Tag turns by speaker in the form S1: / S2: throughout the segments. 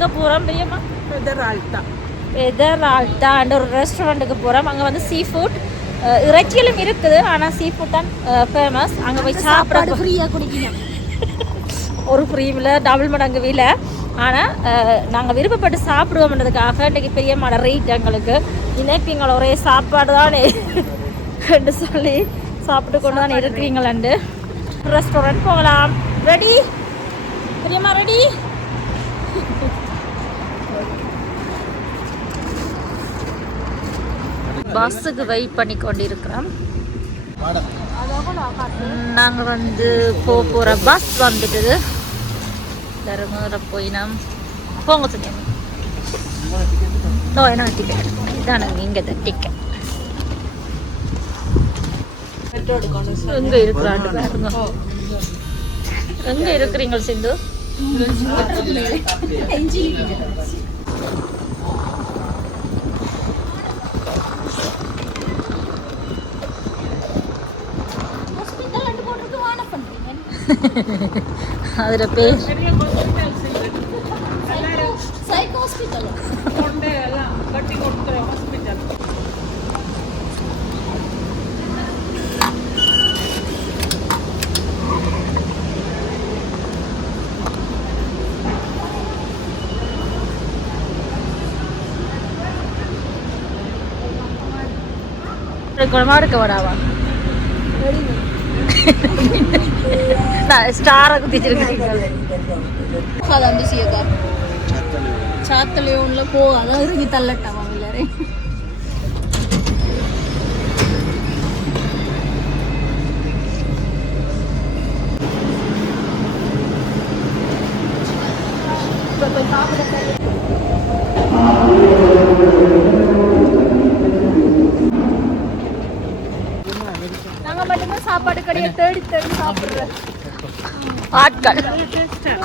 S1: எங்கே போகிறோம் தெரியுமா?
S2: பெதரால்ட்டா
S1: எதர் ஆல்டான்ற ஒரு ரெஸ்டாரண்ட்டுக்கு போகிறோம் அங்கே வந்து சீ ஃபுட் இறைச்சியிலும் இருக்குது. ஆனால் சீ ஃபுட் தான் ஃபேமஸ் அங்கே போய் சாப்பிட
S2: ஃப்ரீயாக குடிக்கணும்.
S1: ஒரு ஃப்ரீவில் டபுள் மடங்கு விலை. ஆனால் நாங்கள் விருப்பப்பட்டு சாப்பிடுவோம்ன்றதுக்காக இன்றைக்கி பெரிய மட ரேட் எங்களுக்கு. இணைப்பு எங்களை ஒரே சாப்பாடு தானே. என்று சொல்லி சாப்பிட்டு கொண்டு தான் இருக்கிறீங்களண்டு. ரெஸ்டாரண்ட் போகலாம். ரெடி பெரியம்மா ரெடி பஸ்ஸுக்கு வெயிட் பண்ணி கொண்டிருக்கிறோம் நாங்கள் வந்து போக போகிற பஸ் வந்துட்டுது. தருமபுரம் போய் நாம் போங்க சொன்னேன் ஓ என்ன டிக்கெட் இதானுங்க இங்கே தான் டிக்கெட் எங்கே இருக்கிறாண்டு பாருங்க. எங்கே இருக்கிறீங்க சிந்து? அதில் பேர்
S2: கட்டி கொடுக்குற ஹாஸ்பிட்டல்
S1: குணமா இருக்க வராவா ஸ்டாரை குத்திச்சிருக்கீங்க
S2: அதான் சீயக்கா சாத்தலே ஒன்றுல போ அதான் இறங்கி தள்ளட்டாமா எல்லாரையும் நாங்க மட்டும்தான் சாப்பாடு கடையை தேடி தேடி சாப்பிடுறோம்
S1: ஆட்கள்.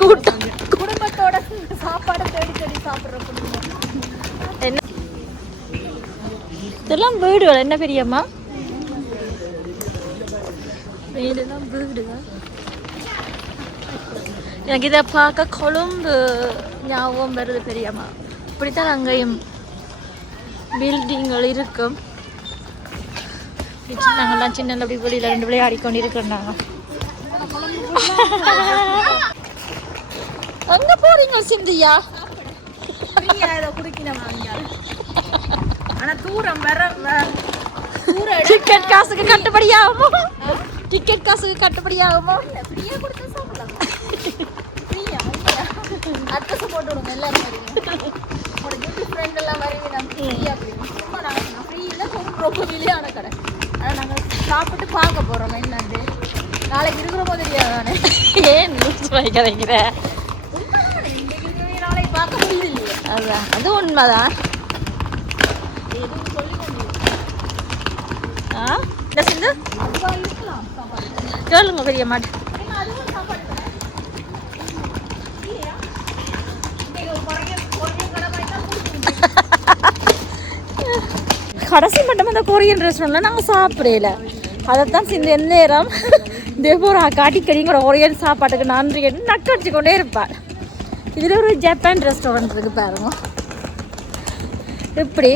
S1: கூட்டம்.
S2: குடும்பத்தோட சாப்பாடை தேடி தேடி சாப்பிடுற குடும்பம்.
S1: என்ன? இதெல்லாம் வீடுகள். என்ன பெரியம்மா? வீடுலாம் வீடுகள் எனக்கு இதை பார்க்க கொழும்பு ஞாபகம் வருது பெரியம்மா. இப்படித்தான் அங்கேயும் பில்டிங்கள் இருக்கும். நாங்கள்லாம் சின்ன அப்படி வெளியில் ரெண்டு விளையாடி கொண்டு இருக்கிறோம் நாங்கள் எங்க போறீங்க சிந்தியா?
S2: ஆனா தூரம் வர
S1: டிக்கெட் காசுக்கு கட்டுப்படி ஆகுமோ டிக்கெட் காசுக்கு கட்டுப்படி ஆகுமோ
S2: ஃப்ரீயா கொடுத்தா சாப்பிடலாம். ஃப்ரீயா அட்ரஸ் போட்டு விடுங்க எல்லாரும் வருவீங்க உங்களோட குட் ஃப்ரெண்ட் எல்லாம் வருவீங்க நம்ம ஃப்ரீயா சும்மா நாங்கள் ஃப்ரீ இல்லை ரொம்ப விலையான கடை. ஆனால் நாங்கள் சாப்பிட்டு பார்க்க போகிறோம் என்னண்டு நாளைக்கு இருக்கிற போது தெரியாதானே
S1: ஏன் லூஸ் வைக்க வைக்கிற
S2: இன்னைக்கு இருக்கிற நாளைக்கு பார்க்க முடியுது இல்லையா
S1: அதான் அது உண்மைதான். ஆ? இந்த சிந்து? கேளுங்க பெரிய மாட்டு
S2: ஏன்னா அதுவும் சாப்பாடு தானே? இல்லையா? இன்னைக்கு ஒரு குறைய குறைய கடை வாங்கிட்டா கொடுத்துருங்க.
S1: கடைசி மட்டும் அந்த கொரியன் ரெஸ்டாரண்ட்ல நாங்கள் சாப்பிடல. அதைத்தான் சிந்து எந்த நேரம் தேவூர் அடிக்கடிங்கிற கொரியன் சாப்பாட்டுக்கு நன்றி கேட்டு நக்கடிச்சு கொண்டே இருப்பாள் இதில் ஒரு ஜப்பான் ரெஸ்டாரண்ட் இருக்கு பாருங்க. இப்படி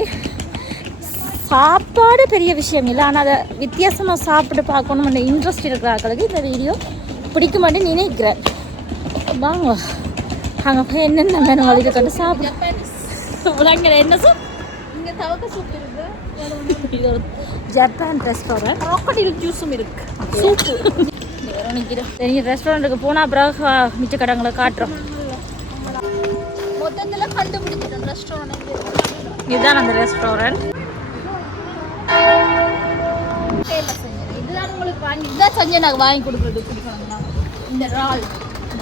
S1: சாப்பாடு பெரிய விஷயம் இல்லை. ஆனால் அதை வித்தியாசமாக சாப்பிட்டு பார்க்கணும் அந்த இன்ட்ரெஸ்ட் இருக்கிற ஆட்களுக்கு இந்த வீடியோ பிடிக்க மாட்டேன்னு நினைக்கிறேன். வாங்க. அங்கே போய் என்னென்ன மெனு இருக்குன்னு சாப்பிட விளங்கல என்ன சார்
S2: இங்க தவக்க சூப் இருக்கு.
S1: இது ஒரு ஜப்பான் ரெஸ்டாரண்ட்
S2: crocodile ஜூஸும் இருக்கு.
S1: சூப்பு சரி ரெஸ்டாரண்ட்டுக்கு போனால் பிறகு மிச்ச கடங்களை காட்டுறோம்.
S2: மொத்தத்துல கண்டுபிடிச்சிட்டோம் ரெஸ்டாரண்ட்
S1: இதுதான் அந்த ரெஸ்டாரண்ட்
S2: இதுதான் உங்களுக்கு வாங்கி இதுதான் சஞ்சய் நாங்கள் வாங்கி கொடுக்குறது. இந்த இறால்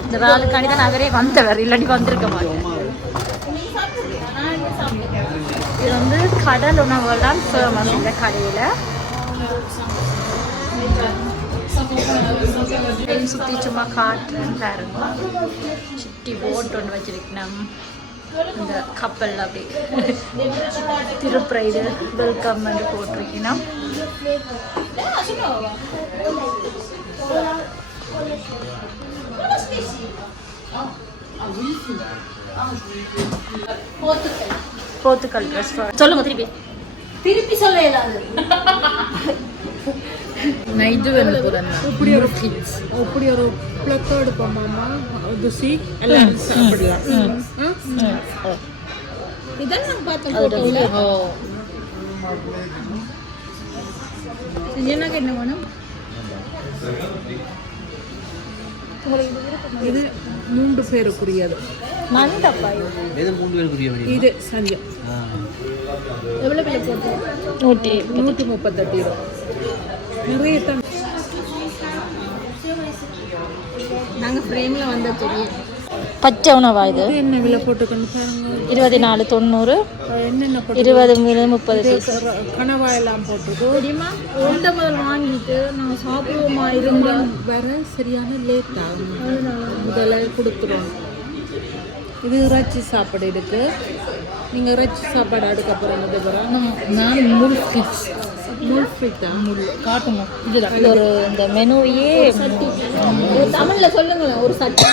S1: இந்த வேலைக்காண்டி தான் நகரே வந்தவர். இல்லாட்டி வந்திருக்க மாட்டேன்
S2: நீங்க சாப்பிடுறீங்களா நான் இங்கே சாப்பிடுறேன்
S1: இது வந்து கடல் உணவுகள் தான் ஃபேமஸ் இந்த கடையில். சுற்றி சும்மா காட்டுறேன் பாருங்க. சிட்டி போட் ஒன்று வச்சிருக்கணும். இந்த கப்பல் அப்படி. திருப்புற வெல்கம் வந்து
S2: போட்டிருக்கீங்கன்னா
S1: போத்துக்கல் ரெஸ்டாரண்ட் சொல்லுங்க திருப்பி.
S2: திருப்பி சொல்ல இயலாது
S3: நைட்டு போகிறேன் இப்படி ஒரு இப்படி ஒரு துசி சாப்பிடலாம்
S2: நான் எனக்கு என்ன வேணும்?
S3: இது மூன்று பேருக்குரியது.
S4: பேருக்குரிய வழி
S3: இது சரியா
S2: எவ்வளோ விலை போட்டு?
S1: நூற்றி
S3: நூற்றி முப்பத்தெட்டு ரூபா. நிறைய
S2: நாங்கள் ஃப்ரேமில் வந்த தெரியும்
S1: பச்சை உணவா இது?
S3: என்ன விலை போட்டுக்கொண்டு பாருங்க.
S1: இருபத்தி நாலு தொண்ணூறு
S3: என்னென்ன போட்டு
S1: இருபது மீது முப்பது
S3: கனவா எல்லாம் போட்டிருக்கு
S2: தெரியுமா? ஒன்றை முதல் வாங்கிட்டு நான் சாப்பிடுவோமா இருந்தா
S3: வர சரியான லேட் ஆகும் முதல்ல கொடுத்துருவோம் இது இறைச்சி சாப்பாடு இருக்கு நீங்கள் இறைச்சி சாப்பாடு அடுக்க போகிறது நான் முள் காட்டுங்க.
S1: இதுதான். இது ஒரு இந்த மெனுவையே
S2: தமிழில் சொல்லுங்களேன் ஒரு சட்டி.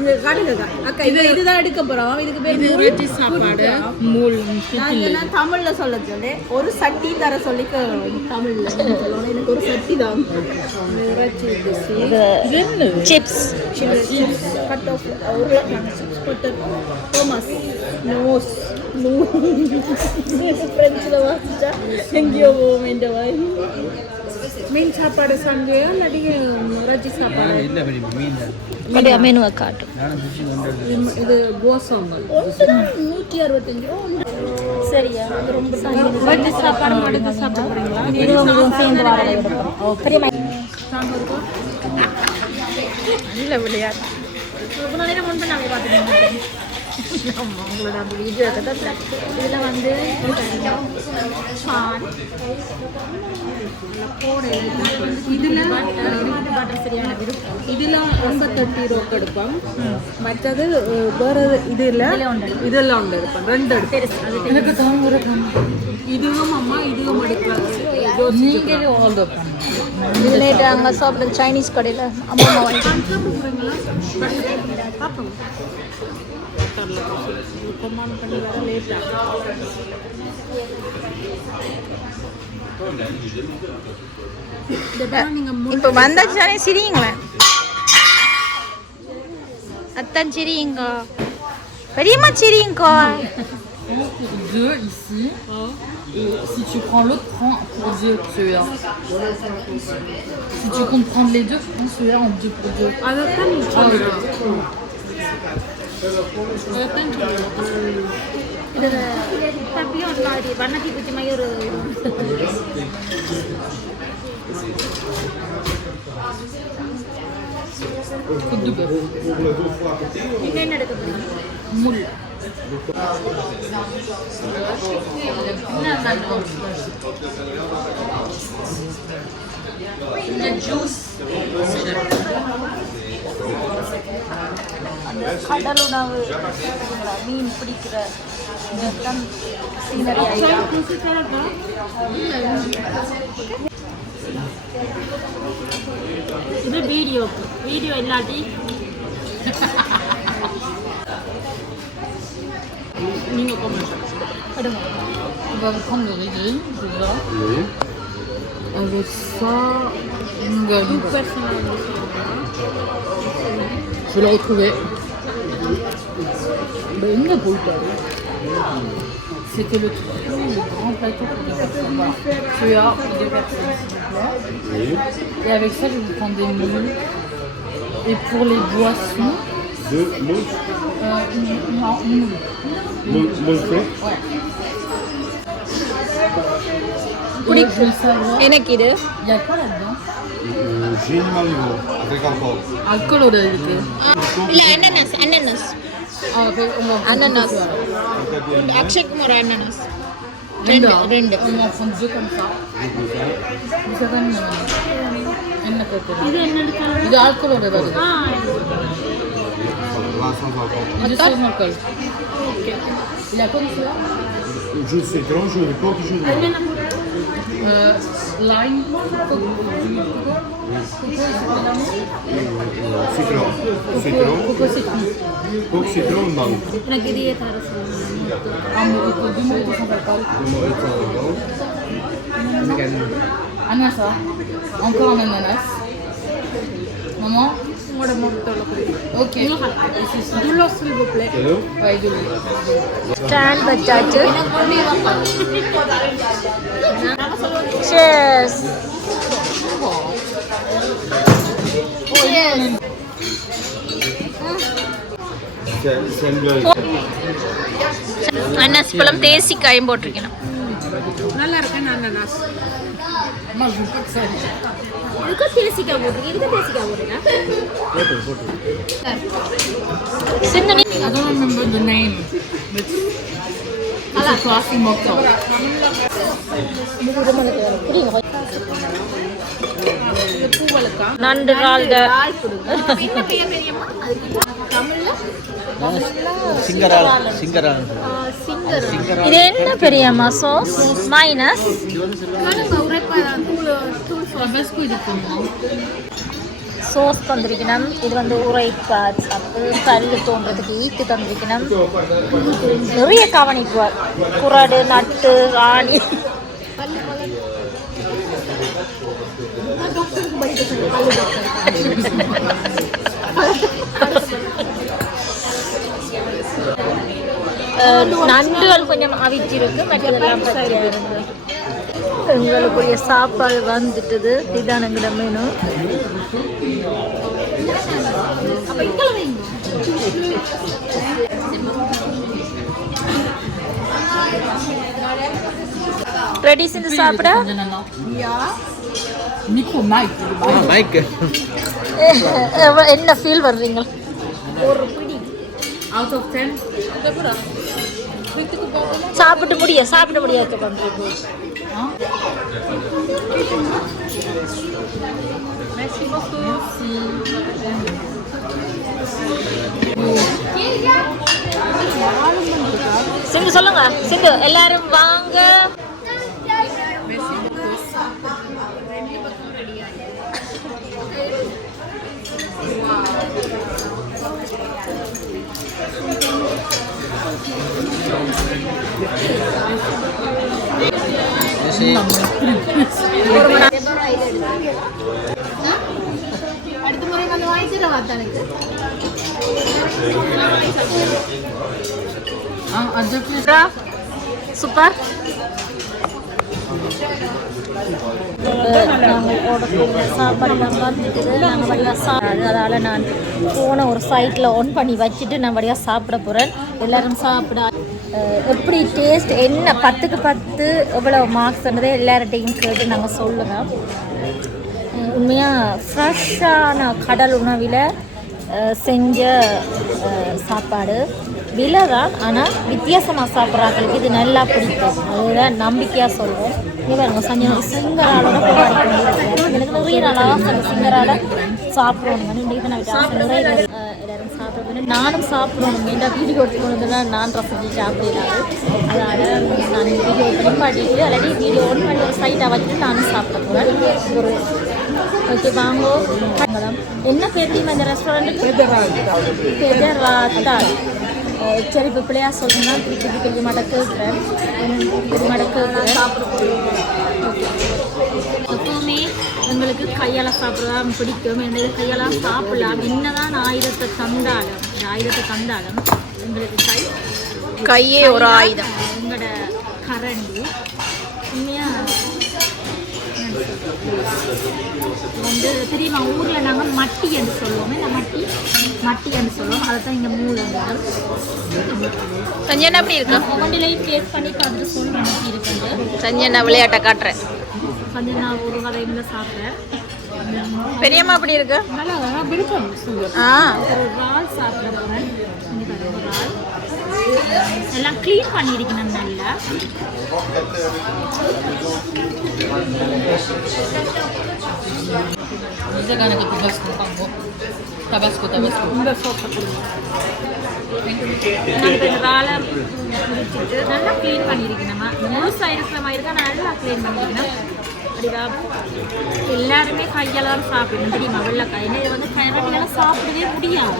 S2: இது காட்டுங்க அக்கா இது இதுதான் எடுக்க போகிறோம் இதுக்கு பேர்
S3: இறைச்சி சாப்பாடு. முள்
S2: நான் தமிழ்ல சொல்ல சொல்லி. ஒரு சட்டி தர சொல்லி தமிழ்ல சொல்லணும். எனக்கு ஒரு சட்டி தான்.
S1: இது சிப்ஸ்.
S2: கட் ஆஃப் உருளைக்கிழங்கு. சிப்ஸ் போட்டு தோமஸ் நோஸ் நோ ஃப்ரெஞ்சில் வாசிச்சா எங்கேயோ போவோம் இந்த வாய்.
S3: மீன் சாப்பாடு சந்தையா இல்லாட்டி இறைச்சி சாப்பாடு?
S4: இல்லை மீன்?
S1: அப்படியே மெனுவை காட்டும்.
S3: இது- கோசங்கள்
S2: நூற்றி அறுபத்தஞ்சு.
S1: சரியா ரொம்ப
S3: சாப்பாடு மட்டும் சாப்பிட்றீங்களா
S1: இருபது சேர்ந்து பெரிய
S3: நல்ல விளையாட்டு
S1: ரொம்ப நேரம் முன்பு நாங்கள் பார்த்துக்கோங்க
S2: உங்களோட அந்த வீடியோ இதெல்லாம் வந்து
S3: இதில்
S1: பட்டர் சரியான விருப்பம்
S3: இதில் எண்பத்தெட்டு ரூபா எடுப்போம். மற்றது வேற இதில் இதெல்லாம் உண்டு எடுப்போம். ரெண்டு எடுப்போம். எனக்கு தாங்க இதுவும் அம்மா இதுவும் எடுக்கலாம்
S2: அங்கே சாப்பிட சைனீஸ் கடையில் அம்மா அம்மா வாங்கி
S3: கமான் பண்ணி வர லேட்டாக
S1: இப்போ வந்தாச்சு தானே சிரியுங்களேன் அத்தான் சிரியுங்க பெரியம்மா சிரியுங்கோ
S5: deux ici. Et si tu prends l'autre, prends pour deux celui-là. Si tu comptes prendre les deux, prends celui-là en deux pour deux.
S3: அதைத்தான் சொல்கிறோம் அதைத்தான் சொல்கிறோம்
S1: இது தப்பியும் ஒரு மாதிரி வண்ணத்தி மாதிரி ஒரு என்ன எடுக்க போறீங்க?
S5: Moule.
S1: அந்த கடல் உணவு. மீன் பிடிக்கிற இதெல்லாம் சீனரி இது வீடியோ வீடியோ இல்லாட்டி
S3: நீங்கள் comment
S5: On va vous prendre le régime, déjà. Avec ça, une galette. Je l'ai retrouvé. Ben, il n'a pas eu peur. C'était le truc, le grand plateau pour deux personnes. Personnes, s'il plaît. Et avec ça, je vous prends des moules. Et pour les boissons.
S6: Deux moules
S5: euh, Non, une moule. Il y a quoi là-dedans
S6: J'ai une avec alcool.
S5: Alcool ou de Ah, Ananas, ananas. Ah,
S6: ok, Ananas. Akshay
S5: Kumar అన్న రెండు రెండు ಇದು alcohol ಬರೋದು
S6: Jus, c'est grand jus, mais pas du
S5: jus. Lime,
S6: citron, citron,
S5: citron,
S1: mangue. Hamburger, Dümel, was
S5: haben wir bald? Dümel, Dümel, Dümel. Ananas, encore un ananas. Maman Okay. Doulos,
S3: s'il vous
S6: plaît.
S5: Oui, doulos. Tan
S1: potato. Cheers. Cheers.
S6: Cheers.
S1: அன்னாசி? பழம் தேசிக்காயும் போட்டிருக்கணும்
S3: நல்லா இருக்கேன்
S1: போட்டிருக்கேன் சிந்தனி. நண்டு
S4: சிங்கரால்
S1: இது என்ன பெரியம்மா? சோஸ் மைனஸ் சோஸ் தந்திருக்கணும். இது வந்து உரைப்பாச் அப்போ கல்லு தோன்றதுக்கு ஈட்டு தந்திருக்கணும். நிறைய கவனிக்குவார் குறாடு நட்டு ஆணி. அஹ், நண்டுகள் கொஞ்சம் அவிச்சிருக்கு மற்றதெல்லாம் பச்சையா இருக்கு எங்களுக்குரிய சாப்பாடு வந்துட்டுது. இதுதான் எங்களோட மெனு ரெடி செஞ்சு சாப்பிட என்ன ஃபீல் பண்றீங்க
S5: அவுட் ஆஃப் டென்
S1: சாப்பிட்டு முடிய சாப்பிட முடியாது. பண்றீங்க சிங்கு சொல்லுங்க சிங்கு. எல்லாரும் வாங்க.
S2: அடுத்த முறை வந்து வாத்தானுக்கு
S1: சூப்பர் நாங்கள் போடக்கூடிய சாப்பாடெல்லாம் வந்துட்டு நாங்கள் வழியாக சாப்பிடாது அதால் நான் ஃபோனை ஒரு சைட்டில் ஆன் பண்ணி வச்சுட்டு நான் வழியாக சாப்பிட போகிறேன் எல்லாரும் சாப்பிட எப்படி டேஸ்ட் என்ன பத்துக்கு பத்து எவ்வளோ மார்க்ஸ்ன்றதே எல்லார்ட்டையும் கேட்டு நாங்கள் சொல்லுவோம் உண்மையாக ஃப்ரெஷ்ஷான கடல் உணவில் செஞ்ச சாப்பாடு. விலை தான் ஆனால் வித்தியாசமாக சாப்பிட்றாங்களுக்கு இது நல்லா பிடிக்கும். அதுதான் நம்பிக்கையாக சொல்லுவோம் இவங்க சஞ்சய் சிங்கராலோட போராடி கொண்டிருக்கிறேன் எனக்கு நிறைய நாளாக சிங்கரால சாப்பிடணும் இன்றைக்கு நான் நிறைய பேர், நானும் சாப்பிடணும். இந்த வீடியோ எடுத்துக்கொண்டு நான் ரசிச்சு சாப்பிடலாது அதனால் நான் வீடியோ நிப்பாட்டிட்டு இல்லாட்டி வீடியோ ஒன் பண்ணி ஒரு சைட்டாக வச்சுட்டு நானும் சாப்பிட ஒரு ஓகே வாங்கோ. மேடம் என்ன பேர்த்தீங்க அந்த ரெஸ்டாரண்ட்டுக்கு பெதராத்தால் சரி இப்போ பிள்ளையா சொல்லுங்கன்னா திருப்பி பெரிய மாட்ட கேட்குறேன் பெரிய மாட்ட கேட்குறேன் எப்பவுமே எங்களுக்கு கையால் சாப்பிட்றதா பிடிக்கும் எங்களுக்கு கையால் சாப்பிடலாம் என்னதான் ஆயுதத்தை தந்தாலும் ஆயுதத்தை தந்தாலும் எங்களுக்கு கை
S2: கையே ஒரு ஆயுதம்
S1: எங்களோட கரண்டி உண்மையாக வந்து தெரியுமா ஊரில் நாங்கள் மட்டி என்று சொல்லுவோம் இந்த மட்டி மட்டி என்று சொல்லுவோம் அதை தான் இங்கே மூலங்கள்
S2: சஞ்சனா எப்படி இருக்கு
S1: ஒவ்வொன்றிலையும் டேஸ்ட் பண்ணி பார்த்துட்டு சொல்கிறேன் இருக்குன்னு
S2: சஞ்சனா விளையாட்டை காட்டுறேன்
S1: கொஞ்சம் நான் ஒரு வகையில் சாப்பிட்றேன்.
S2: பெரியம்மா எப்படி இருக்கு?
S3: நல்லா விருப்பம்.
S2: ஆ.
S1: ஒரு இறால் சாப்பிட போகிறேன் இங்கே பாருங்க ஒரு இறால். எல்லாம் க்ளீன் பண்ணியிருக்கணும் நல்லா.
S5: aku tabasco kamu. Tabasco, tabasco.
S3: இந்த சோப்பை
S1: நல்லா க்ளீன் பண்ணியிருக்கணுமா முழுசாக இருக்கிற மாதிரி இருக்கா நல்லா க்ளீன் பண்ணியிருக்கணும் அப்படிவா எல்லாருமே கையால் தான் சாப்பிடணும். தெரியுமா? வெள்ளைக்காய். ஏன்னா இது வந்து கரண்டியால் சாப்பிடவே முடியாது.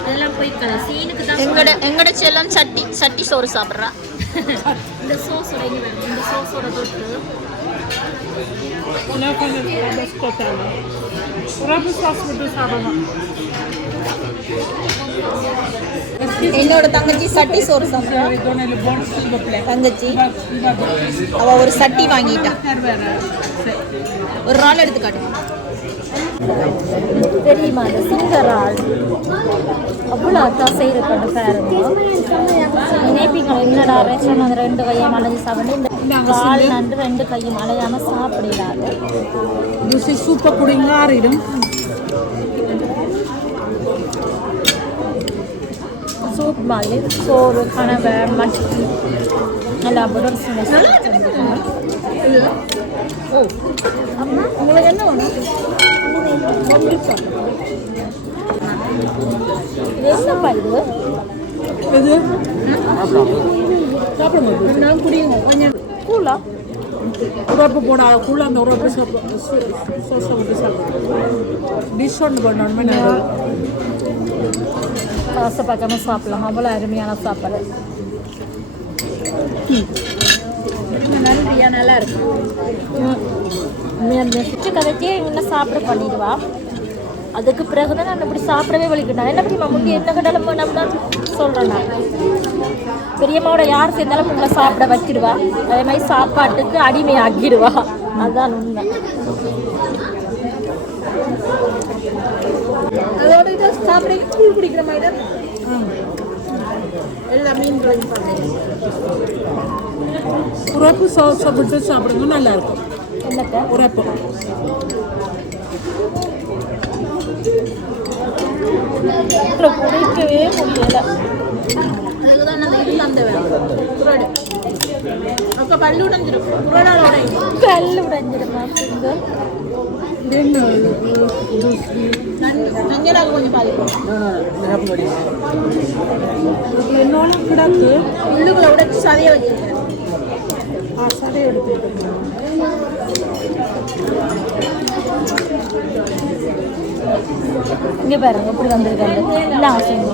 S1: அதெல்லாம் போய் கதை சீனுக்கு தான்
S2: எங்கட எங்கட செல்லம் சட்டி சட்டி சோறு சாப்பிட்றா.
S1: இந்த சோஸோட இங்க இந்த சோஸோட தொட்டு.
S2: என்னோட தங்கச்சி சட்டி சோறு சாப்பிட்றா. தங்கச்சி. அவ ஒரு சட்டி வாங்கிட்டா. ஒரு நாள் எடுத்து காட்டுங்க
S1: தெரியுமா அந்த சிங்கரால் அவ்வளோ அத்தாசை இருக்கட்டும் பாருங்க நினைப்பீங்க என்னடா ரேஷன் அந்த ரெண்டு கையும் அலைஞ்சு சாப்பிட்டு இந்த கால் நண்டு ரெண்டு கையும் அலையாம சாப்பிடுறாரு
S3: ருசி சூப்பர் குடிங்க ஆறிடும்
S1: சூப் மாதிரி சோறு கனவை மட்டி நல்லா போட்டு ஒரு சின்ன செஞ்சுக்கணும் ஓ அம்மா உங்களுக்கு என்ன வேணும் இது என்னப்பா இது
S3: இது சாப்பிடுங்க நான் குடிங்க கொஞ்சம்
S1: கூலா
S3: உரப்பு போட கூழ அந்த உரப்பு டிஷ் ஒன்று பண்ணணும்
S1: காசை பார்க்காம சாப்பிடலாம். அவ்வளோ அருமையான சாப்பாடு.
S2: நல்லா இருக்கு
S1: நெக்ஸ்ட் கதைக்கே என்ன சாப்பிட பண்ணிடுவா. அதுக்கு பிறகு தான் நான் இப்படி சாப்பிடவே வலிக்கிட்டேன். என்ன தெரியுமா முந்தி என்ன கடாலும் நம்ம சொல்கிறேன் நான் பெரியம்மாவோட யார் சேர்ந்தாலும் உங்களை சாப்பிட வச்சிடுவா அதே மாதிரி சாப்பாட்டுக்கு அடிமை ஆக்கிடுவா அதுதான் உண்மை.
S2: அதோட இதை சாப்பிட கூழ் குடிக்கிற மாதிரி தான் எல்லா மீன்களையும் சாப்பிடுங்க.
S3: உரப்பு சோசை விட்டு சாப்பிடுங்க நல்லா இருக்கும்.
S1: என்னத்தை?
S3: உரப்பு.
S1: குடிக்கவே முடியல.
S2: பல்லு உடஞ்சிருக்கும். கொஞ்சம் பாதிக்கும்
S3: என்னோட கிடக்கு.
S2: உள்ளுக்குள்ள உடைச்சு சதைய வச்சிருக்கேன்.
S3: ஆ எடுத்துக்கிட்டு
S1: இங்கே பாருங்க எப்படி வந்திருக்காங்க? இல்லை ஆசைங்க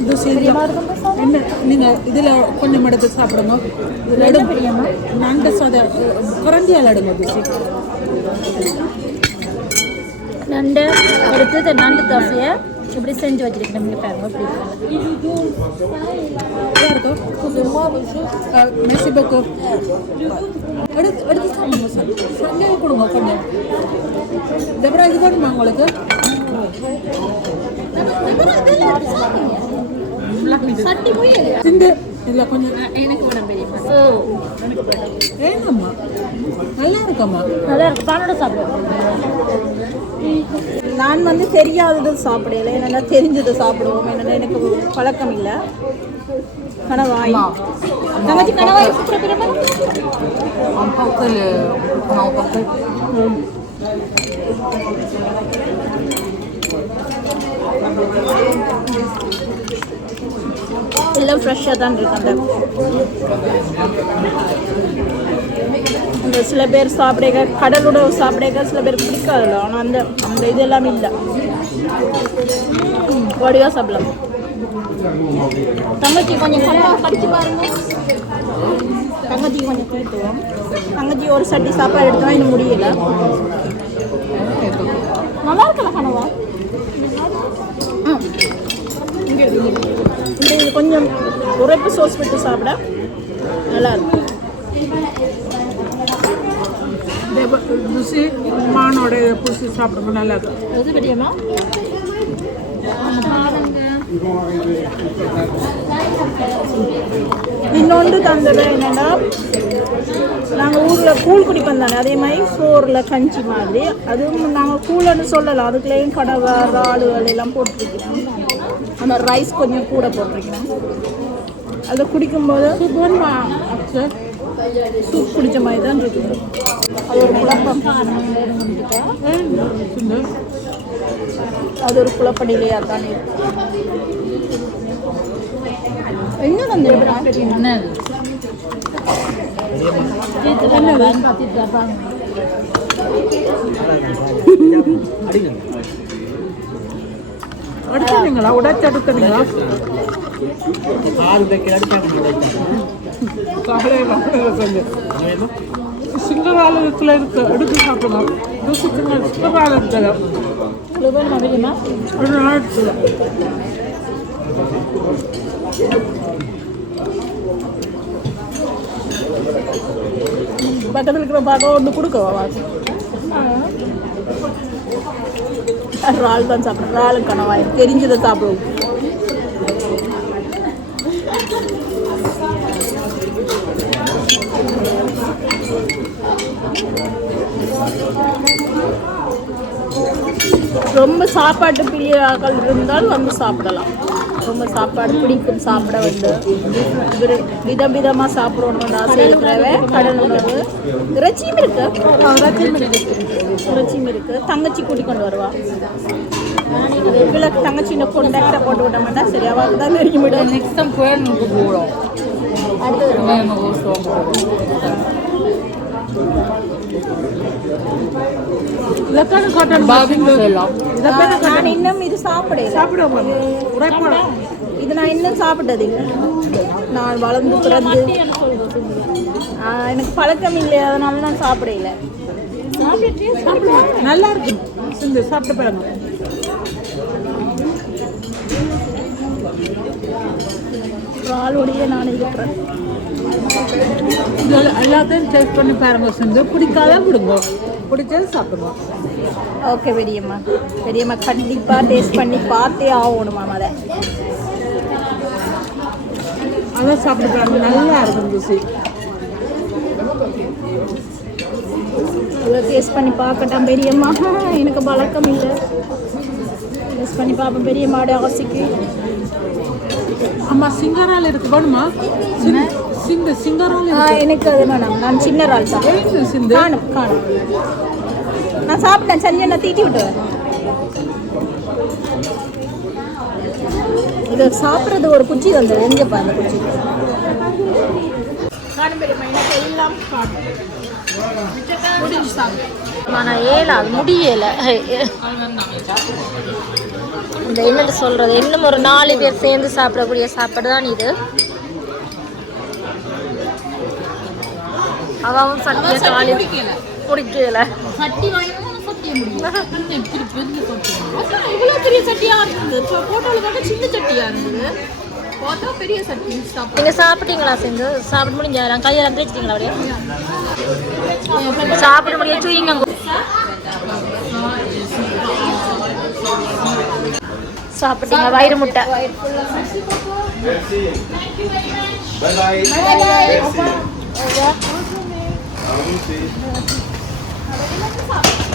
S3: இது சீக்கிரம் என்ன? நீங்கள் இதில் கொஞ்சம் எடுத்து சாப்பிடுங்க. எடு
S1: பெரியம்மா
S3: நண்டு சதை
S1: எடுத்து இந்த நண்டு தோசையை இப்படி செஞ்சு வச்சிருக்கேன் இங்கே பாருங்க எப்படி இருக்கு
S3: மெஸ்ஸி பக்கு எடுத்து எடுத்து சாப்பிடுங்க சார் சண்டையை கொடுங்க கொஞ்சம் இதுக்கப்புறம் இது வேணுமா உங்களுக்கு
S2: சட்டி போய்
S3: திண்டு இதில் கொஞ்சம்
S2: எனக்கு உடம்பு பெரியம்மா
S1: ஓ.
S3: ஏங்கம்மா நல்லா இருக்கம்மா
S1: நல்லா இருக்கு பானோட சாப்பிடுவோம்
S2: நான் வந்து தெரியாதது சாப்பிடல. என்னென்னா தெரிஞ்சது சாப்பிடுவோம். என்னென்னா எனக்கு பழக்கம் இல்லை. கணவாய். தங்கச்சி கணவாய்
S5: a emporté.
S2: எல்லாம் ஃப்ரெஷ்ஷாக தான் இருக்கு அந்த சில பேர் சாப்பிடுங்க கடலோட உணவு சாப்பிடுங்க சில பேர் பிடிக்காதுல்ல. ஆனால் அந்த அந்த இது எல்லாமே இல்லை. வடிவாக சாப்பிடலாம். தங்கச்சி கொஞ்சம் கடிச்சு பாருங்க. தங்கச்சி கொஞ்சம் கேட்டுவோம் தங்கச்சி ஒரு சட்டி சாப்பாடு எடுத்தோம் இன்னும் முடியல. நல்லா இருக்கல கனவா ம் இங்கே இருக்கு. இந்த இது கொஞ்சம் உரைப்பு சோஸ் விட்டு சாப்பிட நல்லா இருக்கும்.
S3: இந்த ருசி மானோட புதுசு சாப்பிடுங்க நல்லா இருக்கும்.
S1: எது
S2: இன்னொன்று தந்தது என்னன்னா நாங்கள் ஊரில் கூழ் குடிப்போம் தானே அதே மாதிரி சோறில் கஞ்சி மாதிரி. அதுவும் நாங்கள் கூழன்னு சொல்லலாம் அதுக்குள்ளேயும் கடவை ராடுகள் எல்லாம் போட்டிருக்கிறோம் அந்த ரைஸ் கொஞ்சம் கூட போட்டிருக்கிறோம் அதை குடிக்கும்போது சூப் குடிச்ச மாதிரி தான் இருக்குது அது ஒரு குழப்பம். அது ஒரு குழப்படிலையாக தான் இருக்கு. எங்கே வந்து
S5: Nel.
S3: எடுத்துனீங்களா உடைச்சு எடுத்துனீங்களா
S4: பால் வைக்கிற
S3: சிங்கராலயத்தில் இருக்கு எடுத்து சாப்பிடலாம். ருசிக்குங்க சிங்கராலயத்தில் ஒரு நாள் பக்கத்தில் இருக்கிற பாடம் ஒன்று கொடுக்கவா? இறால் தான் சாப்பிடும் இறாலும் கனவாய். தெரிஞ்சதை சாப்பிடுவோம் ரொம்ப சாப்பாட்டு பிரியர்கள் இருந்தால் வந்து சாப்பிடலாம். ரொம்ப சாப்பாடு பிடிக்கும் சாப்பிட வந்து. விதம் விதமாக சாப்பிடணும்னு ஆசை இருக்கிறவ கடல் உணவு. இறைச்சியும் இருக்கு. இறைச்சியும் இருக்கு. இறைச்சியும் இருக்கு. தங்கச்சி கூட்டிக் கொண்டு வருவா. விளக்கு தங்கச்சி இந்த கொண்டாக்டை போட்டு விட மாட்டா. சரி அவளுக்கு தான் தெரியும் விடும்
S5: Next time கோயம்புக்கு போகிறோம்
S3: இலக்கான காட்டன்
S5: பாபிக்கு எல்லாம்
S2: நான் இன்னும் இது சாப்பிடல.
S3: சாப்பிடுவோம்
S2: இது நான் இன்னும் சாப்பிட்டது இல்லை. நான் வளர்ந்து பிறந்து. எனக்கு பழக்கம் இல்லை அதனால நான் சாப்பிடல.
S3: நல்லா இருக்கு சிந்து சாப்பிட்டு பாருங்க
S2: ஆளோடையே நான் இருக்கிறேன்
S3: எல்லாத்தையும் டேஸ்ட் பண்ணி பாருங்க சிந்து. பிடிக்காத விடுங்க பிடிச்சது சாப்பிடுவோம்.
S2: ஓகே பெரியம்மா. பெரியம்மா கண்டிப்பாக டேஸ்ட் பண்ணி பார்த்தே ஆகணுமா அதை.
S3: அதை சாப்பிட்டு நல்லா இருக்கும்
S2: இதை டேஸ்ட் பண்ணி பார்க்கட்டும் பெரியம்மா. எனக்கு பழக்கம் இல்லை. டேஸ்ட் பண்ணி பார்ப்பேன் பெரியம்மாவோட ஆசைக்கு.
S3: அம்மா சிங்கரால் இருக்கு வேணுமா? சிந்து- சிந்து சிங்கரால்
S2: எனக்கு அது வேணாம். நான் சின்ன
S3: இருக்கு சிந்து.
S2: காணும் காணும். நான் சாப்பிட்டேன். சஞ்சய் நான் தீட்டி விட்டுறேன் இது சாப்பிட்றது ஒரு குச்சி வந்தது எங்கேப்பா அந்த குச்சி.
S1: ஆனால் ஏழாது முடியலை இந்த என்னட்டு சொல்கிறது இன்னும் ஒரு நாலு பேர் சேர்ந்து சாப்பிடக்கூடிய சாப்பாடு தான் இது. அவன் சட்டியை காலி பிடிக்கல
S5: சட்டி
S2: இவ்வளோ பெரிய சட்டியாக இருந்தது. இப்போ ஃபோட்டோவில் பார்க்க சின்ன சட்டியாக இருந்தது. பார்த்தா பெரிய சட்டி. சாப்பிட்டு
S1: நீங்கள் சாப்பிட்டீங்களா செஞ்சு சாப்பிட முடிஞ்சா நான் கையெல்லாம் தேய்ச்சிட்டிங்களா அப்படியே? சாப்பிட முடியாது சுயிங்க சாப்பிட்டீங்க வயிறு முட்டை.
S6: Bye bye. 话。